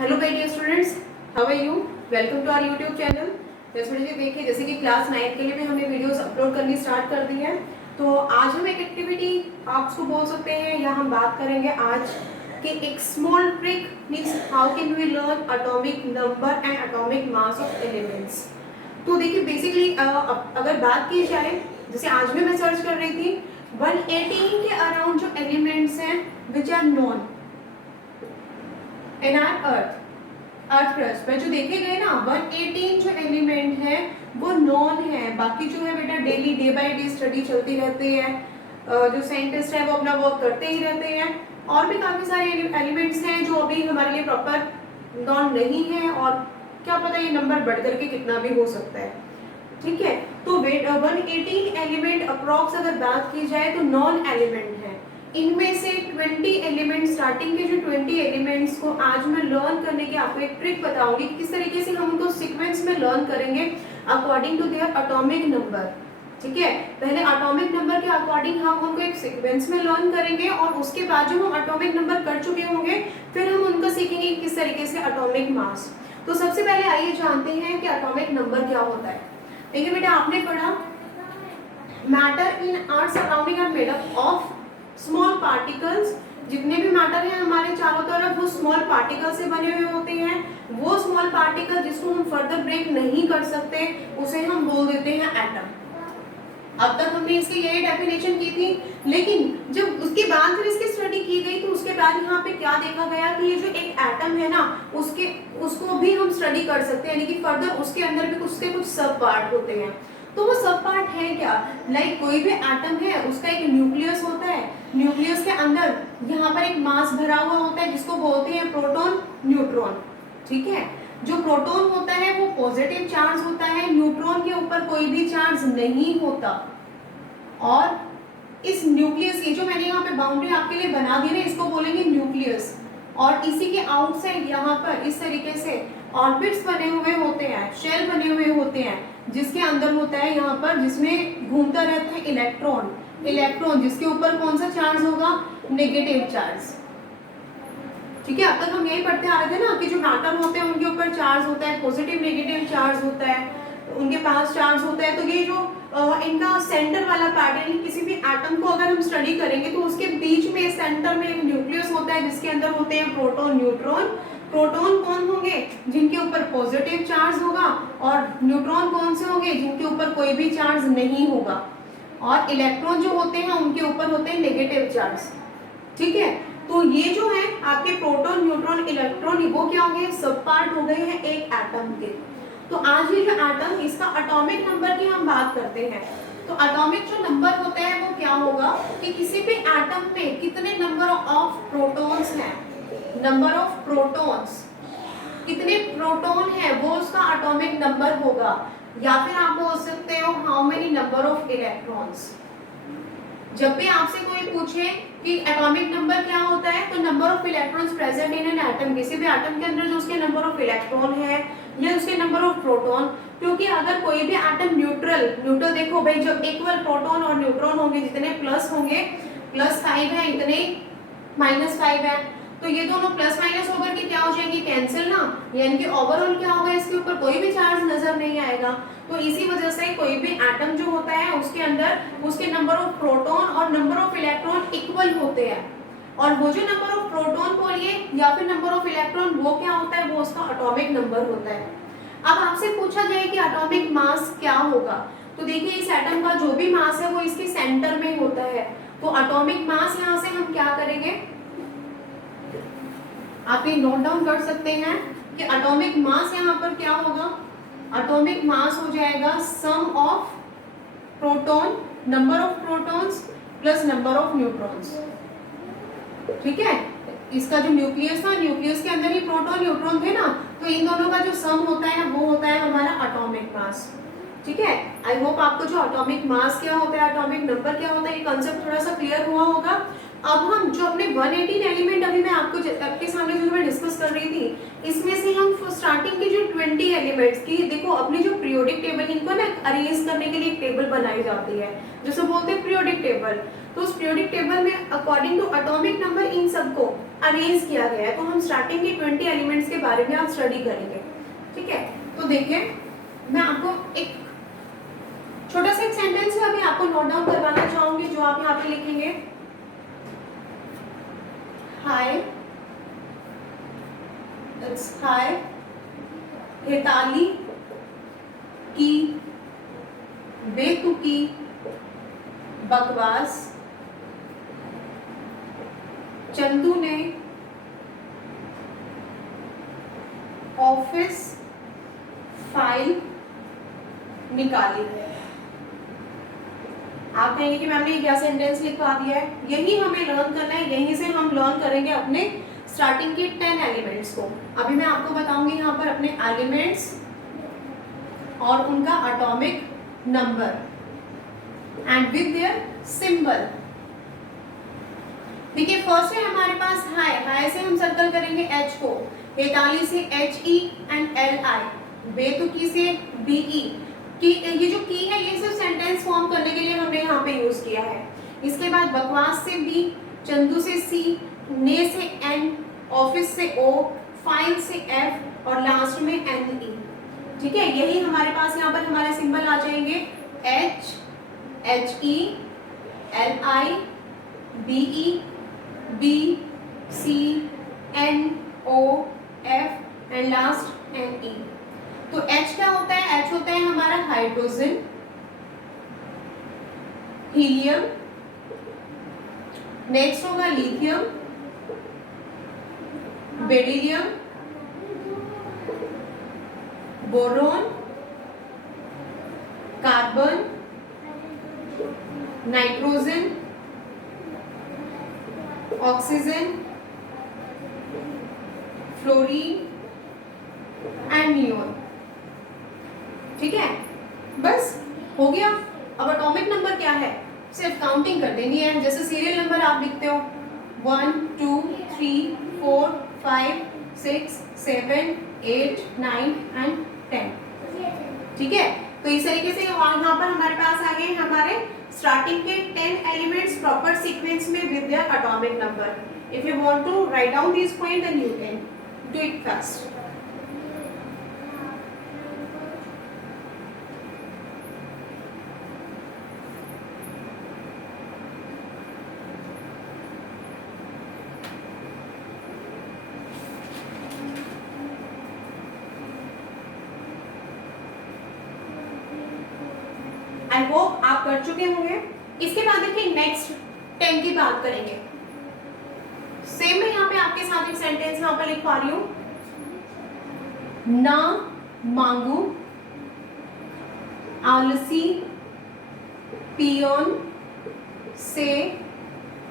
Hello my dear students, how are you? Welcome to our YouTube channel. देखिए, जैसे कि class 9 के लिए भी हमने वीडियोस अपलोड करनी स्टार्ट कर दी है। तो आज हम एक एक्टिविटी आप उसको बोल सकते हैं या हम बात करेंगे आज कि एक small trick means how can we learn atomic number and atomic mass of elements. तो देखिए बेसिकली अगर बात की जाए, जैसे आज भी मैं सर्च कर रही थी 118 के अराउंड जो एलिमेंट्स हैं which are known in our earth crust पर जो देखे गए ना 118 जो एलिमेंट है वो नॉन है। बाकी जो है बेटा daily day by day study चलती रहती है, जो साइंटिस्ट है वो अपना वर्क करते ही रहते हैं। और भी काफी सारे एलिमेंट्स हैं जो अभी हमारे लिए प्रॉपर नॉन नहीं है और क्या पता ये नंबर बढ़ करके कितना भी हो सकता है। ठीक है, तो 118 एलिमेंट अप्रॉक्स अगर बात की जाए तो नॉन एलिमेंट है। इनमें से 20 एलिमेंट, स्टार्टिंग के जो 20 एलिमेंट्स को आज मैं लर्न करने की आपको एक ट्रिक बताऊंगी किस तरीके से हम उनको सीक्वेंस में लर्न करेंगे according to their atomic number. ठीक है, पहले एटॉमिक नंबर के अकॉर्डिंग हम उनको एक सीक्वेंस में लर्न करेंगे और उसके बाद जो हम एटॉमिक नंबर कर चुके होंगे फिर हम उनको सीखेंगे किस तरीके से एटॉमिक मास। तो सबसे पहले आइए जानते हैं कि एटॉमिक नंबर क्या होता है। देखिए बेटा, आपने पढ़ा matter in our surrounding are made up of small particles. जितने भी मैटर हैं हमारे चारों तरफ वो स्मॉल पार्टिकल से बने हुए होते हैं। वो स्मॉल पार्टिकल जिसको हम फर्दर ब्रेक नहीं कर सकते उसे हम बोल देते हैं एटम। अब तक हमने इसकी यही डेफिनेशन की थी, लेकिन जब उसके बाद फिर इसकी स्टडी की गई तो उसके बाद यहाँ पे क्या देखा गया कि ये जो एक एटम है ना उसको भी हम स्टडी कर सकते हैं, यानी कि फर्दर उसके अंदर भी कुछ सब पार्ट होते हैं। तो वो सब पार्ट है क्या? लाइक कोई भी एटम है उसका एक न्यूक्लियस होता है, न्यूक्लियस के अंदर यहाँ पर एक मास भरा हुआ होता है जिसको बोलते हैं प्रोटॉन न्यूट्रॉन। ठीक है, जो प्रोटॉन होता है वो पॉजिटिव चार्ज होता है, न्यूट्रॉन के ऊपर कोई भी चार्ज नहीं होता। और इस न्यूक्लियस की जो मैंने यहाँ पे बाउंड्री आपके लिए बना दी ना इसको बोलेंगे न्यूक्लियस। और इसी के आउटसाइड यहाँ पर इस तरीके से ऑर्बिट्स बने हुए होते हैं, शेल बने हुए होते हैं जिसके अंदर होता है यहाँ पर, जिसमें घूमता रहता है इलेक्ट्रॉन जिसके ऊपर कौन सा चार्ज होगा? Negative charge. ठीक है, अब तक हम यही पढ़ते आ रहे थे ना कि जो मैटर होते हैं उनके ऊपर चार्ज होता है, पॉजिटिव नेगेटिव चार्ज होता है, उनके पास चार्ज होता है। तो ये जो इनका सेंटर वाला पार्ट है, किसी भी एटम को अगर हम स्टडी करेंगे तो उसके बीच में सेंटर में एक न्यूक्लियस होता है जिसके अंदर होते हैं प्रोटॉन न्यूट्रॉन। प्रोटॉन कौन होंगे? जिनके ऊपर पॉजिटिव चार्ज होगा। और न्यूट्रॉन कौन से होंगे? जिनके ऊपर कोई भी चार्ज नहीं होगा। और इलेक्ट्रॉन जो होते हैं उनके ऊपर होते हैं नेगेटिव चार्ज। ठीक है, तो ये जो है आपके प्रोटॉन न्यूट्रॉन इलेक्ट्रॉन वो क्या हो गए? सब पार्ट हो गए हैं एक एटम के। तो आज ये जो एटम इसका एटॉमिक नंबर की हम बात करते हैं। तो एटॉमिक जो नंबर होता है वो क्या होगा कि किसी भी एटम में कितने नंबर ऑफ प्रोटॉन्स हैं, नंबर ऑफ प्रोटॉन्स, कितने प्रोटॉन है वो उसका एटॉमिक नंबर होगा। या फिर आप बोल सकते हो how many number of electrons. जब भी आपसे कोई पूछे कि एटॉमिक नंबर क्या होता है तो number of electrons present in an atom, किसी भी एटम के अंदर जो उसके नंबर ऑफ इलेक्ट्रॉन है या उसके नंबर ऑफ प्रोटॉन। क्योंकि अगर कोई भी एटम न्यूट्रल देखो भाई, जब इक्वल प्रोटॉन और न्यूट्रॉन होंगे जितने प्लस होंगे, +5 है इतने -5 है, तो ये दोनों प्लस माइनस होकर के क्या हो जाएंगे? कैंसिल ना, यानी कि ओवरऑल क्या होगा? इसके ऊपर कोई भी चार्ज नजर नहीं आएगा। तो इसी वजह से कोई भी एटम जो होता है उसके अंदर उसके नंबर ऑफ प्रोटॉन और नंबर ऑफ इलेक्ट्रॉन इक्वल होते हैं। और वो जो नंबर ऑफ प्रोटॉन बोलिए या फिर नंबर ऑफ इलेक्ट्रॉन वो क्या होता है? वो उसका एटॉमिक नंबर होता है। अब आपसे पूछा जाए कि एटॉमिक मास क्या होगा, तो देखिए इस एटम का जो भी मास है वो इसके सेंटर में होता है। तो एटॉमिक मास यहाँ से हम क्या करेंगे, आप ये नोट डाउन कर सकते हैं कि एटॉमिक मास यहाँ पर क्या होगा? एटॉमिक मास हो जाएगा sum of proton, number of protons plus number of neutrons. ठीक है, इसका जो न्यूक्लियस था, न्यूक्लियस के अंदर ही प्रोटॉन न्यूट्रॉन थे ना, तो इन दोनों का जो सम होता है वो होता है हमारा एटॉमिक मास। ठीक है, आई होप आपको जो एटॉमिक मास क्या होता है, एटॉमिक नंबर क्या होता है, ये कंसेप्ट थोड़ा सा क्लियर हुआ होगा। अब हम जो अपने 118 एलिमेंट अभी मैं आपके सामने जो मैं डिस्कस कर रही थी, इसमें से हम स्टार्टिंग के जो 20 एलिमेंट्स की देखो अपनी जो पीरियोडिक टेबल, इनको ना अरेंज करने के लिए एक टेबल बनाई जाती है जिसे बोलते हैं पीरियोडिक टेबल। तो उस पीरियोडिक टेबल में अकॉर्डिंग टू एटॉमिक नंबर इन सबको अरेंज किया गया है। तो हम स्टार्टिंग के 20 एलिमेंट्स के बारे में आप स्टडी करेंगे, ठीक है। तो देखिए मैं आपको एक छोटा सा एक सेंटेंस है अभी आपको नोट डाउन करवाना चाहूंगी, जो आप यहाँ पे लिखेंगे। हाय, इट्स हाय, हेताली की बेतुकी बकवास, चंदू ने ऑफिस फाइल निकाली। आप कहेंगे कि मैम ने क्या सेंटेंस लिखवा दिया है, यही हमें लर्न करना है, यहीं से हम लर्न करेंगे अपने स्टार्टिंग के 10 एलिमेंट्स को। अभी मैं आपको बताऊंगी यहाँ पर अपने एलिमेंट्स और उनका atomic number and with their symbol. देखिए फर्स्ट है हमारे पास हाय, हाय से हम सर्कल करेंगे एच को, हेताली से H E and L I, बेतुकी से बी ई। की ये जो की है ये सिर्फ सेंटेंस फॉर्म करने के लिए हमने यहाँ पे यूज किया है। इसके बाद बकवास से बी, चंदू से सी, ने से एन, ऑफिस से ओ, फाइल से एफ और लास्ट में एन ई, ठीक है। यही हमारे पास यहाँ पर हमारे सिंबल आ जाएंगे H, H E, L I, B E, B, C, N, O, F and last N E. तो H क्या होता है? H होता है हमारा हाइड्रोजन, हीलियम, नेक्स्ट होगा lithium, beryllium, boron, carbon, nitrogen, oxygen, fluorine and neon, ठीक है। बस हो गया। अब एटॉमिक नंबर क्या है, सिर्फ काउंटिंग कर देनी है, जैसे सीरियल नंबर आप लिखते हो 1 2 3 4 5 6 7 8 9 एंड 10, ठीक है। तो इस तरीके से यहाँ पर हमारे पास आ गए हमारे स्टार्टिंग के 10 एलिमेंट्स प्रॉपर सीक्वेंस में with their atomic number. If you want to write down this point then you can do it fast. I hope आप कर चुके होंगे। इसके बाद देखिए नेक्स्ट 10 की बात करेंगे। सेम मैं यहाँ पे आपके साथ एक सेंटेंस यहाँ पर लिख पा रही हूँ, ना मांगू आलसी पियोन से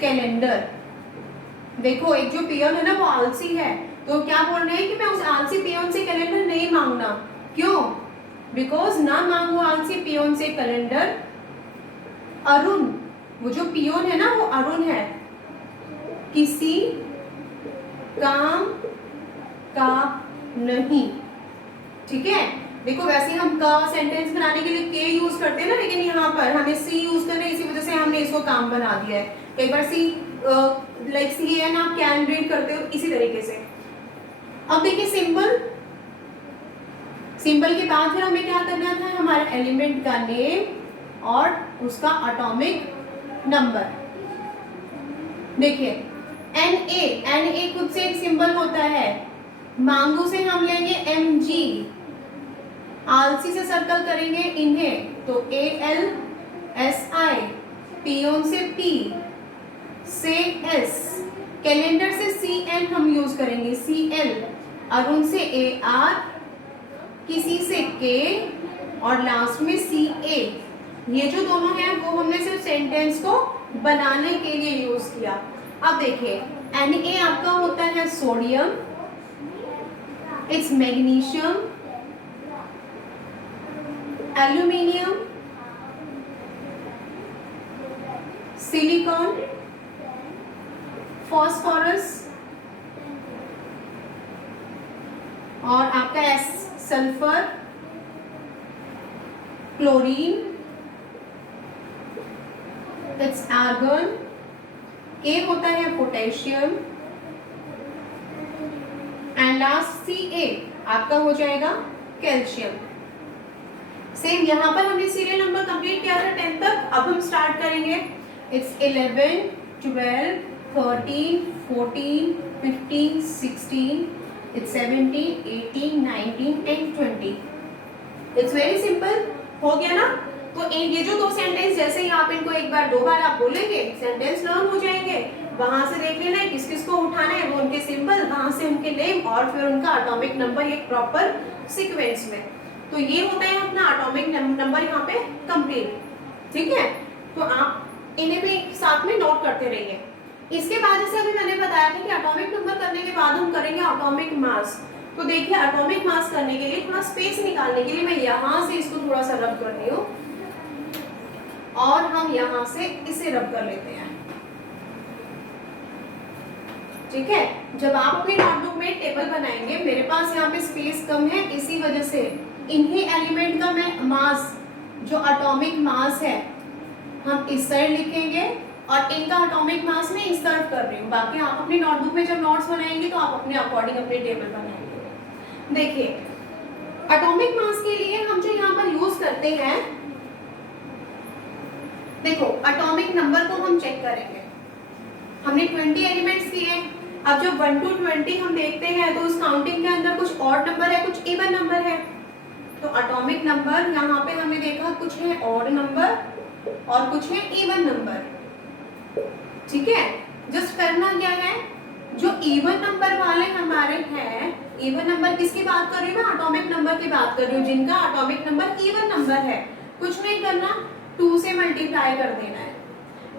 कैलेंडर। देखो एक जो पियोन है ना वो आलसी है, तो क्या बोल रहे हैं कि मैं उस आलसी पियोन से कैलेंडर नहीं मांगना। क्यों? बिकॉज ना मांगो आलसी पियोन से कैलेंडर। अरुण, वो जो पियोन है ना वो अरुण है, किसी काम का नहीं, ठीक है। देखो वैसे हम का सेंटेंस बनाने के लिए के यूज करते हैं ना, लेकिन यहाँ पर हमें सी यूज करना है, इसी वजह से हमने इसको काम बना दिया है। एक बार सी लाइक सी है ना, आप कैन रीड करते हो इसी तरीके से। अब देखिए सिंबल, सिंबल के बाद फिर हमें क्या करना था, हमारे एलिमेंट का नेम और उसका एटॉमिक नंबर। देखिए Na खुद से एक सिंबल होता है, मांगू से हम लेंगे Mg, आलसी से सर्कल करेंगे इन्हें तो ALSI, पियोन से P से S, कैलेंडर से CL हम यूज करेंगे CL, अरुण से AR, किसी से K और लास्ट में CA। ये जो दोनों हैं वो हमने सिर्फ सेंटेंस को बनाने के लिए यूज किया। अब देखिए Na आपका होता है sodium, it's magnesium, aluminium, silicon, phosphorus और आपका S sulphur, chlorine, it's argon, K होता है पोटेशियम, एंड लास्ट Ca आपका हो जाएगा कैल्शियम। सेम यहाँ पर हमने सीरियल नंबर कंप्लीट किया था 10 तक। अब हम स्टार्ट करेंगे। It's 11, 12, 13, 14, 15, 16, it's 17, 18, 19 and 20। It's very simple, हो गया ना। तो ये जो दो सेंटेंस जैसे ही आप इनको एक बार दो बार आप बोलेंगे, सेंटेंस लर्न हो जाएंगे। वहां से देख लेना है किस किस को उठाना है, वो उनके सिंबल, वहां से उनके नेम और फिर उनका एटॉमिक नंबर एक प्रॉपर सीक्वेंस में। तो ये होता है अपना एटॉमिक नंबर यहाँ पे कंप्लीट। ठीक है, तो आप इन्हें भी साथ में नोट करते रहिए। इसके बाद जैसे अभी मैंने बताया था कि एटॉमिक नंबर करने के बाद हम करेंगे एटॉमिक मास। तो देखिए एटॉमिक मास करने के लिए थोड़ा स्पेस निकालने के लिए मैं यहाँ से इसको थोड़ा सा रब कर रही हूँ और हम यहाँ से इसे रब कर लेते हैं। ठीक है, जब आप अपनी नोटबुक में टेबल बनाएंगे, मेरे पास यहाँ पे स्पेस कम है, इसी वजह से इन्हीं एलिमेंट का मैं मास, जो एटॉमिक मास है, हम इस साइड लिखेंगे और इनका एटॉमिक मास मैं इस तरफ कर रही हूँ। बाकी आप अपनी नोटबुक में जब नोट्स बनाएंगे तो आप अपने अकॉर्डिंग अपने टेबल बनाएंगे। देखिए एटॉमिक मास के लिए हम जो यहाँ पर यूज करते हैं, देखो एटॉमिक नंबर को हम चेक करेंगे। हमने 20 एलिमेंट्स किए। अब जब 1 to 20 हम देखते हैं तो उस काउंटिंग के अंदर कुछ ऑड नंबर है, कुछ इवन नंबर है। तो एटॉमिक नंबर यहाँ पे हमने देखा कुछ है ऑड नंबर और कुछ है इवन नंबर। ठीक है, जस्ट करना क्या है, जो इवन नंबर वाले हमारे हैं, इवन नंबर किसकी बात कर रही हूँ मैं, एटॉमिक नंबर की बात कर रही हूँ, जिनका एटॉमिक नंबर इवन नंबर है। कुछ नहीं करना, 2 से मल्टीप्लाई कर देना है।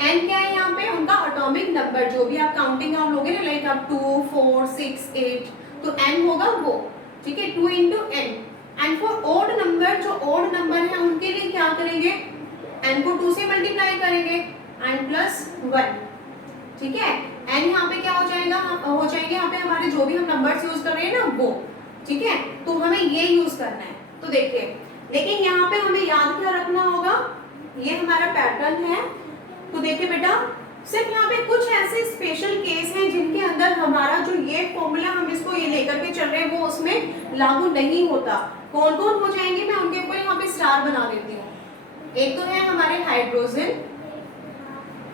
n क्या है यहाँ पे, उनका एटॉमिक नंबर, जो भी आप काउंटिंग आउट लोगे ना, लाइक आप 2, 4, 6, 8, तो n होगा वो। ठीक है, 2 into n। And for odd number, जो ऑड नंबर है उनके लिए क्या करेंगे, n को 2 से मल्टीप्लाई करेंगे n प्लस 1। ठीक है, n यहाँ पे क्या हो जाएगा, हो जाएंगे यहाँ पे हमारे जो भी हम नंबर्स यूज कर रहे हैं ना वो। ठीक है, तो हमें ये यूज करना है। तो देखिए, लेकिन यहाँ पे हमें याद क्या रखना होगा, ये हमारा पैटर्न है। तो देखिए बेटा, सिर्फ यहाँ पे कुछ ऐसे स्पेशल केस हैं जिनके अंदर हमारा जो ये फॉर्मूला हम इसको ये लेकर के चल रहे हैं वो उसमें लागू नहीं होता। कौन कौन हो जाएंगे, मैं उनके ऊपर यहाँ पे स्टार बना देती हूँ। एक तो है हमारे हाइड्रोजन,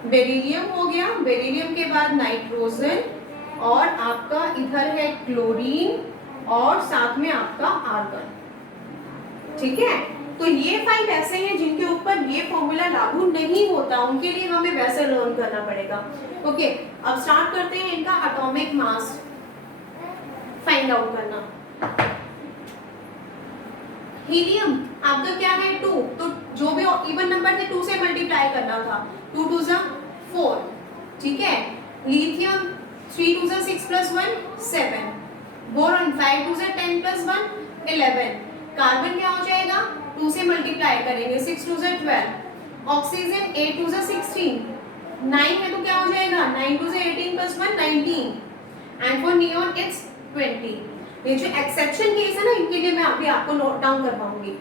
बेरिलियम हो गया, बेरिलियम के बाद नाइट्रोजन, और आपका इधर है क्लोरीन, और साथ में आपका आर्गन। ठीक है, तो ये 5 ऐसे हैं जिनके ऊपर ये फॉर्मूला लागू नहीं होता, उनके लिए हमें वैसे लर्न करना पड़ेगा। ओके, अब स्टार्ट करते हैं इनका एटॉमिक मास फाइंड आउट करना। हीलियम आपका क्या है 2, तो जो भी इवन नंबर थे 2 से मल्टीप्लाई करना था, 2 2 जा 4। ठीक है, लिथियम 3 2 जा 6 प्लस 1 7, बोरॉन 5 2 जा 10 प्लस 1 11। कार्बन क्या हो जाएगा, 2 से मल्टीप्लाई करेंगे, 6 2 जा 12। ऑक्सीजन 8 2 जा 16, 9 है तो क्या हो जाएगा, 9 2 जा 18 plus 1 19। And for neon it's 20। ये जो एक्सेप्शन केस है ना, इनके लिए मैं अभी आपको नोट डाउन करवाऊंगी।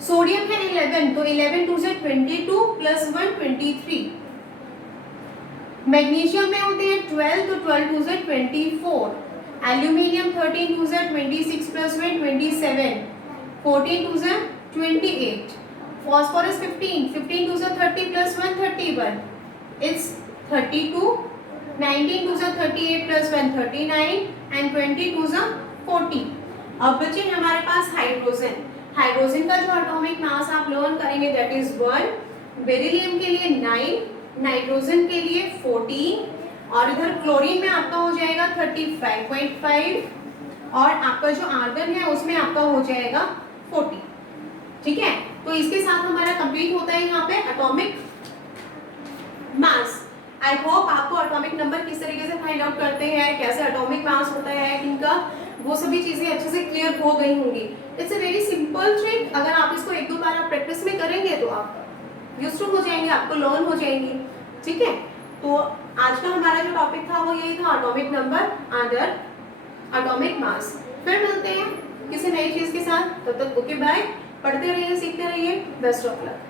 सोडियम है 11, तो 11 2 से 22 प्लस 1 23। मैग्नीशियम में होते हैं 12, तो 12 2 से 24। एल्यूमिनियम 13 2 से 26 प्लस 1 27। 14 2 से 28। फॉस्फोरस 15, 15 2 से 30 प्लस 1 31। इट्स 32। 19 2 से 38 प्लस 1 39 एंड 20 2 से 40। अब बचे हमारे पास हाइड्रोजन। हाइड्रोजन का जो एटॉमिक मास आप लर्न करेंगे दैट इज 1। बेरिलियम के लिए 9, नाइट्रोजन के लिए 14, और इधर क्लोरीन में आपका हो जाएगा 35.5, और आपका जो आर्गन है उसमें आपका हो जाएगा 40। ठीक है, तो इसके साथ हमारा कंप्लीट होता है यहाँ पे एटॉमिक मास। आई होप आपको एटॉमिक नंबर किस तरीके से फाइंड आउट करते हैं, कैसे एटॉमिक मास होता है इनका, वो सभी चीजें अच्छे से क्लियर हो गई होंगी। It's a very simple trick, अगर आप इसको एक दो बार आप प्रैक्टिस में करेंगे तो आप यूज्ड टू हो जाएंगे, आपको लर्न हो जाएंगी। ठीक है, तो आज का हमारा जो टॉपिक था वो यही था, atomic number other atomic mass. फिर मिलते हैं किसी नई चीज के साथ, तब तक ओके बाय। पढ़ते रहिए, सीखते रहिए, बेस्ट ऑफ लक।